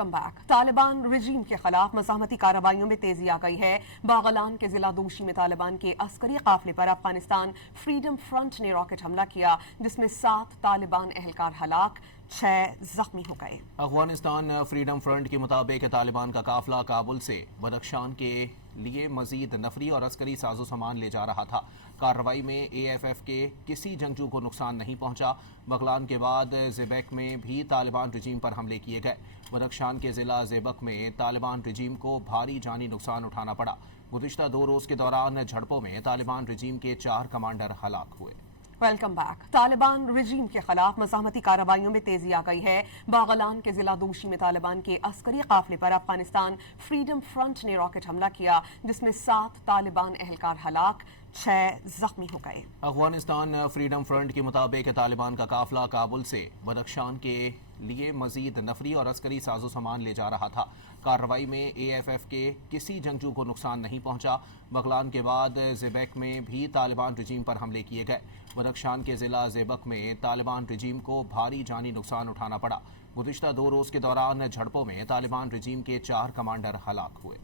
Welcome back. Taliban रजीम के खिलाफ मज़ाहमती कार्रवाइयों में तेजी आ गई है। बागलान के जिला दोशी में तालिबान के अस्करी काफिले पर अफगानिस्तान फ्रीडम फ्रंट ने रॉकेट हमला किया, जिसमें 7 तालिबान एहलकार हलाक, 6 जख्मी हो गए। अफगानिस्तान फ्रीडम फ्रंट के मुताबिक तालिबान का काफिला काबुल से बदख्शान के लिए मजीद नफरी और अस्करी साजो सामान ले जा रहा था। कार्रवाई में AFF के किसी जंगजू को नुकसान नहीं पहुंचा। बगलान के बाद ज़ेबक में भी तालिबान रजीम पर हमले किए गए। बदख्शान के ज़िला ज़ेबक में तालिबान रजीम को भारी जानी नुकसान उठाना पड़ा। गुज़िश्ता 2 रोज़ के दौरान झड़पों में तालिबान रजीम के 4 कमांडर हलाक हुए। Welcome back. तालिबान रजीम के खिलाफ मज़ाहमती कार्रवाइयों में तेजी आ गई है। बागलान के जिला दोशी में तालिबान के अस्करी काफिले पर अफगानिस्तान फ्रीडम फ्रंट ने रॉकेट हमला किया, जिसमें 7 तालिबान एहलकार हलाक, 6 जख्मी हो गए। अफगानिस्तान फ्रीडम फ्रंट के मुताबिक तालिबान का काफिला काबुल से बदख्शान के लिए मजीद नफरी और अस्करी साजो सामान ले जा रहा था। कार्रवाई में AFF के किसी जंगजू को नुकसान नहीं पहुंचा। बगलान के बाद ज़ेबक में भी तालिबान रजीम पर हमले किए गए। बदख्शान के ज़िला ज़ेबक में तालिबान रजीम को भारी जानी नुकसान उठाना पड़ा। गुज़िश्ता 2 रोज़ के दौरान झड़पों में तालिबान रजीम के 4 कमांडर हलाक हुए।